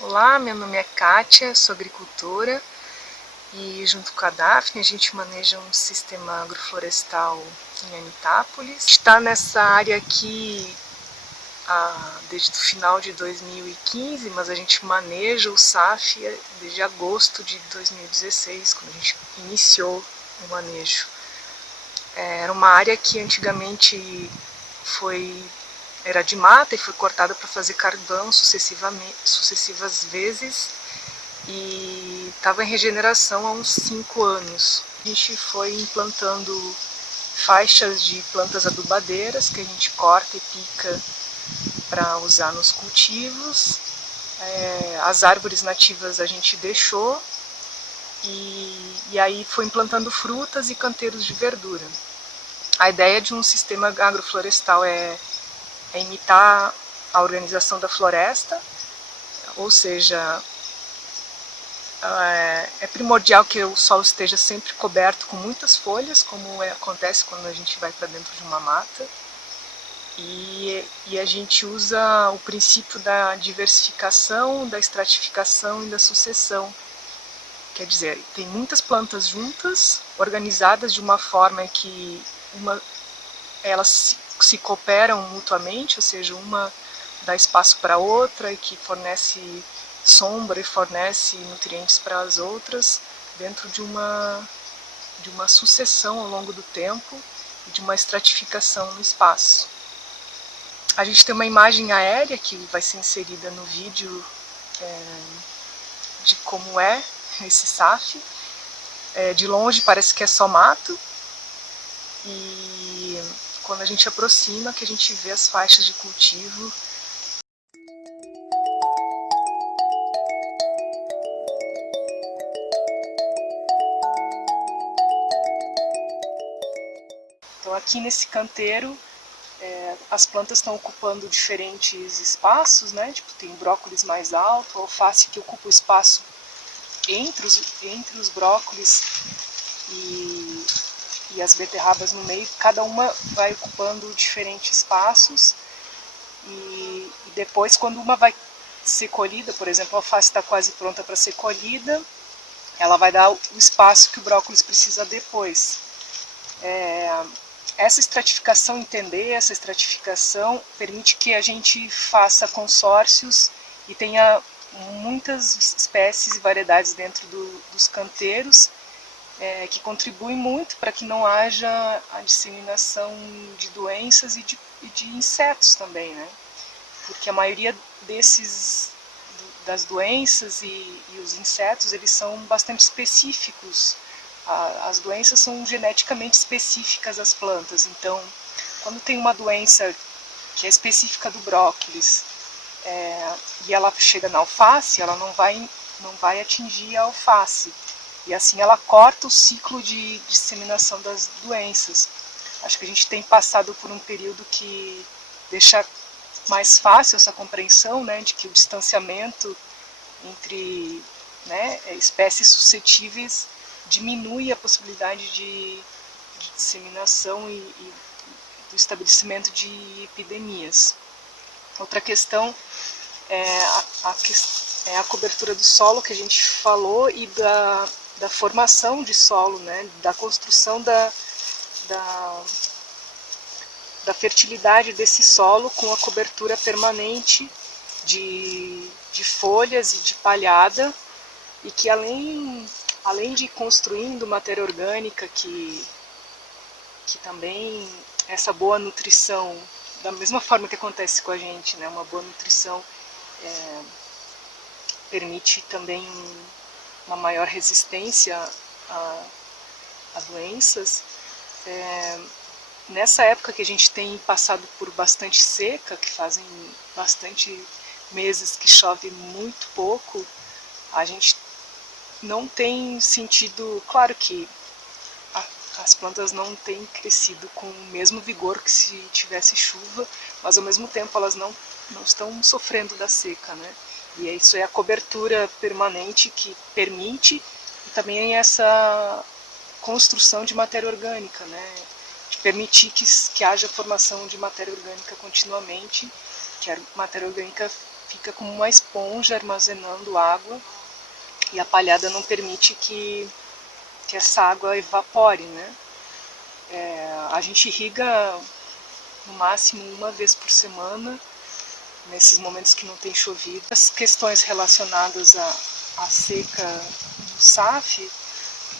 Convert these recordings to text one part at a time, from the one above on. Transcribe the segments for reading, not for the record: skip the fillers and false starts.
Olá, meu nome é Kátia, sou agricultora e junto com a Daphne a gente maneja um sistema agroflorestal em Anitápolis. Está nessa área aqui desde o final de 2015, mas a gente maneja o SAF desde agosto de 2016, quando a gente iniciou o manejo. Era uma área que antigamente era de mata e foi cortada para fazer carvão sucessivas vezes e estava em regeneração há uns 5 anos. A gente foi implantando faixas de plantas adubadeiras que a gente corta e pica para usar nos cultivos. As árvores nativas a gente deixou e aí foi implantando frutas e canteiros de verdura. A ideia de um sistema agroflorestal é imitar a organização da floresta, ou seja, é primordial que o solo esteja sempre coberto com muitas folhas, como acontece quando a gente vai para dentro de uma mata. E a gente usa o princípio da diversificação, da estratificação e da sucessão. Quer dizer, tem muitas plantas juntas, organizadas de uma forma que elas se cooperam mutuamente, ou seja, uma dá espaço para a outra e que fornece sombra e fornece nutrientes para as outras dentro de uma sucessão ao longo do tempo e de uma estratificação no espaço. A gente tem uma imagem aérea que vai ser inserida no vídeo de como é esse SAF. De longe parece que é só mato e quando a gente aproxima que a gente vê as faixas de cultivo. Então aqui nesse canteiro as plantas estão ocupando diferentes espaços, né? Tipo, tem brócolis mais alto, alface que ocupa o espaço entre os brócolis e as beterrabas no meio. Cada uma vai ocupando diferentes espaços e depois quando uma vai ser colhida, por exemplo, a alface está quase pronta para ser colhida, ela vai dar o espaço que o brócolis precisa depois. Essa estratificação, entender essa estratificação, permite que a gente faça consórcios e tenha muitas espécies e variedades dentro dos canteiros, que contribuem muito para que não haja a disseminação de doenças e de insetos também, né? Porque a maioria das doenças e os insetos, eles são bastante específicos. As doenças são geneticamente específicas às plantas, então quando tem uma doença que é específica do brócolis e ela chega na alface, ela não vai atingir a alface e assim ela corta o ciclo de disseminação das doenças. Acho que a gente tem passado por um período que deixa mais fácil essa compreensão, né, de que o distanciamento entre, né, espécies suscetíveis diminui a possibilidade de disseminação e do estabelecimento de epidemias. Outra questão é a cobertura do solo que a gente falou e da formação de solo, né, da construção da fertilidade desse solo com a cobertura permanente de folhas e de palhada, e que além de ir construindo matéria orgânica, que também essa boa nutrição, da mesma forma que acontece com a gente, né, uma boa nutrição permite também uma maior resistência a doenças. Nessa época que a gente tem passado por bastante seca, que fazem bastante meses que chove muito pouco, a gente não tem sentido, claro que as plantas não têm crescido com o mesmo vigor que se tivesse chuva, mas ao mesmo tempo elas não estão sofrendo da seca, né? E isso é a cobertura permanente que permite, e também essa construção de matéria orgânica, né? De permitir que haja formação de matéria orgânica continuamente, que a matéria orgânica fica como uma esponja armazenando água, e a palhada não permite que essa água evapore, né? A gente irriga no máximo uma vez por semana, nesses momentos que não tem chovido. As questões relacionadas à seca do SAF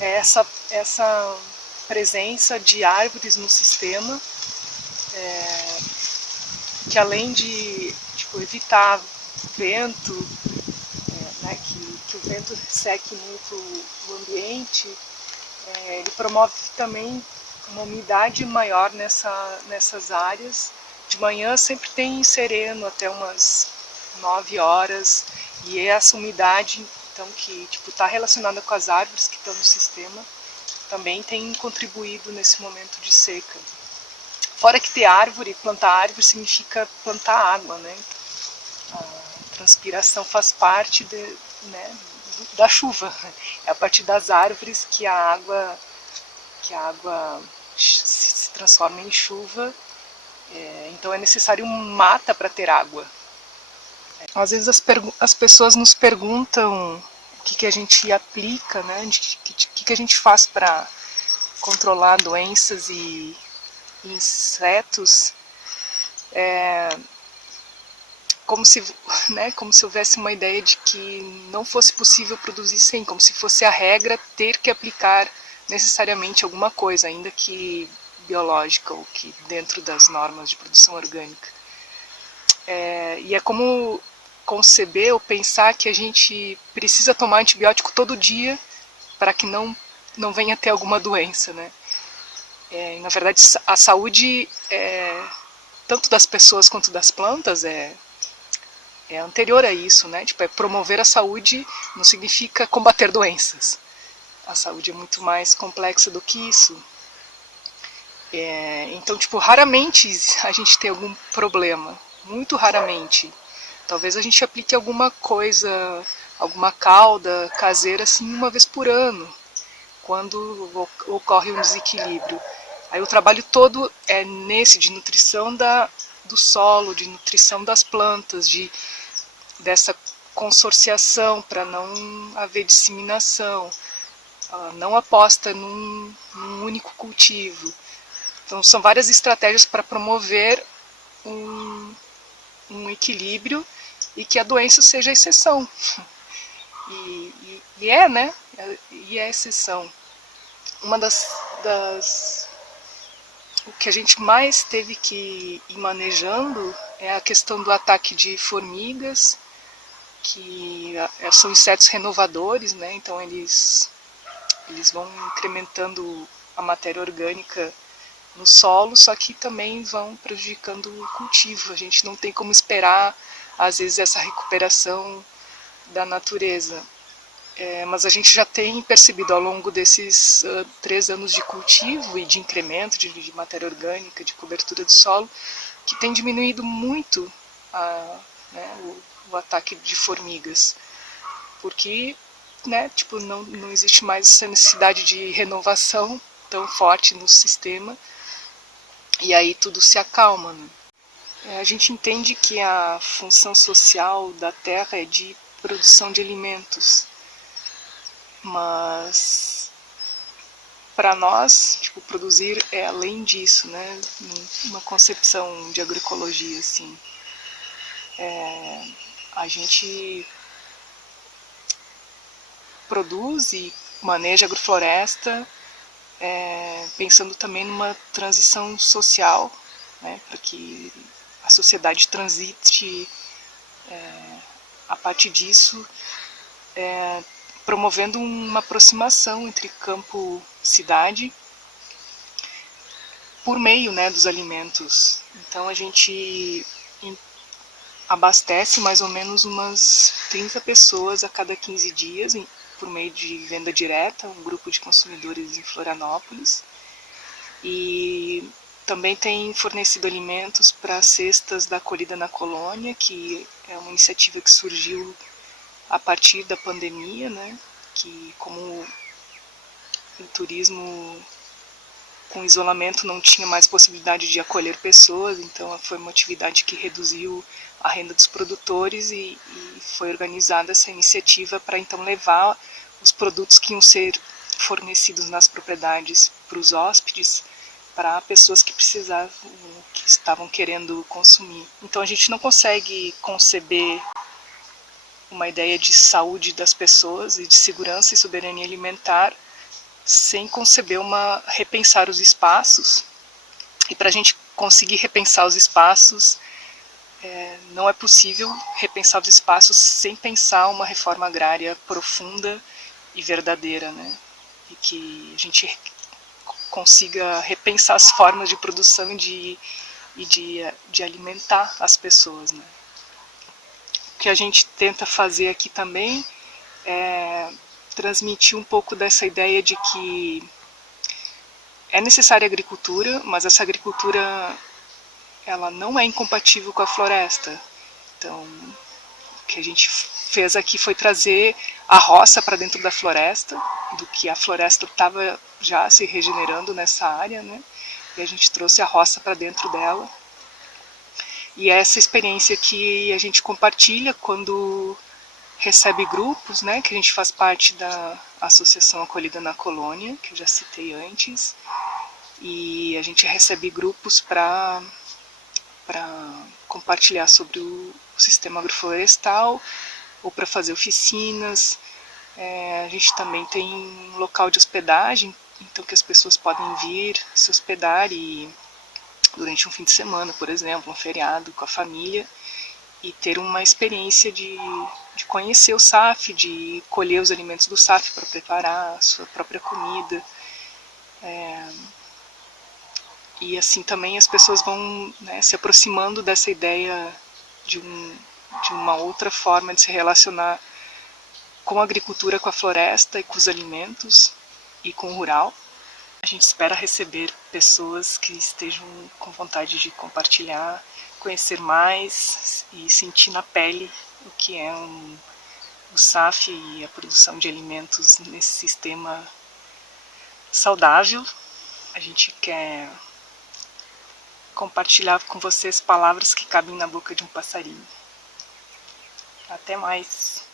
é essa presença de árvores no sistema, que além de evitar vento, né, que o vento seque muito o ambiente, ele promove também uma umidade maior nessas áreas. De manhã sempre tem sereno até umas 9 horas, e essa umidade, então, que está relacionada com as árvores que estão no sistema, também tem contribuído nesse momento de seca. Fora que ter árvore, plantar árvore significa plantar água, né? A transpiração faz parte né, da chuva. É a partir das árvores que a água se transforma em chuva. Então é necessário mata para ter água. Às vezes as pessoas nos perguntam o que a gente aplica, né? O que a gente faz para controlar doenças e insetos, como se houvesse uma ideia de que não fosse possível produzir sem, como se fosse a regra ter que aplicar necessariamente alguma coisa, ainda que biológica ou que dentro das normas de produção orgânica. E é como conceber ou pensar que a gente precisa tomar antibiótico todo dia para que não venha ter alguma doença, né? Na verdade, a saúde, tanto das pessoas quanto das plantas, é anterior a isso, né? Promover a saúde não significa combater doenças. A saúde é muito mais complexa do que isso. Então, raramente a gente tem algum problema, muito raramente. Talvez a gente aplique alguma coisa, alguma cauda caseira, assim, uma vez por ano, quando ocorre um desequilíbrio. Aí o trabalho todo é de nutrição do solo, de nutrição das plantas, dessa consorciação para não haver disseminação. Ela não aposta num único cultivo. Então são várias estratégias para promover um equilíbrio e que a doença seja a exceção. Né? E é a exceção. Uma o que a gente mais teve que ir manejando é a questão do ataque de formigas, que são insetos renovadores, né? Então eles vão incrementando a matéria orgânica no solo, só que também vão prejudicando o cultivo. A gente não tem como esperar, às vezes, essa recuperação da natureza. Mas a gente já tem percebido ao longo desses 3 anos de cultivo e de incremento de matéria orgânica, de cobertura do solo, que tem diminuído muito o ataque de formigas. Porque não existe mais essa necessidade de renovação tão forte no sistema, e aí tudo se acalma, né? A gente entende que a função social da terra é de produção de alimentos, mas para nós, produzir é além disso, né? Uma concepção de agroecologia, assim. A gente produz e maneja agrofloresta, pensando também numa transição social, né, para que a sociedade transite a partir disso, promovendo uma aproximação entre campo e cidade por meio, né, dos alimentos. Então a gente abastece mais ou menos umas 30 pessoas a cada 15 dias por meio de venda direta, um grupo de consumidores em Florianópolis. E também tem fornecido alimentos para cestas da Acolhida na Colônia, que é uma iniciativa que surgiu a partir da pandemia, né? Que como o turismo com isolamento não tinha mais possibilidade de acolher pessoas, então foi uma atividade que reduziu a renda dos produtores e foi organizada essa iniciativa para então levar os produtos que iam ser fornecidos nas propriedades para os hóspedes, para pessoas que precisavam, que estavam querendo consumir. Então a gente não consegue conceber uma ideia de saúde das pessoas e de segurança e soberania alimentar sem conceber repensar os espaços. E para a gente conseguir repensar os espaços, não é possível repensar os espaços sem pensar uma reforma agrária profunda e verdadeira, né? E que a gente consiga repensar as formas de produção e de alimentar as pessoas, né? O que a gente tenta fazer aqui também é transmitir um pouco dessa ideia de que é necessária a agricultura, mas essa agricultura ela não é incompatível com a floresta. Então, o que a gente fez aqui foi trazer a roça para dentro da floresta, do que a floresta estava já se regenerando nessa área, né? E a gente trouxe a roça para dentro dela. E é essa experiência que a gente compartilha quando recebe grupos, né? Que a gente faz parte da Associação Acolhida na Colônia, que eu já citei antes, e a gente recebe grupos para compartilhar sobre o sistema agroflorestal ou para fazer oficinas. A gente também tem um local de hospedagem, então que as pessoas podem vir se hospedar e durante um fim de semana, por exemplo, um feriado com a família, e ter uma experiência de conhecer o SAF, de colher os alimentos do SAF para preparar a sua própria comida. E assim também as pessoas vão, né, se aproximando dessa ideia de uma outra forma de se relacionar com a agricultura, com a floresta e com os alimentos e com o rural. A gente espera receber pessoas que estejam com vontade de compartilhar, conhecer mais e sentir na pele o que é o SAF e a produção de alimentos nesse sistema saudável. A gente quer compartilhar com vocês palavras que cabem na boca de um passarinho. Até mais!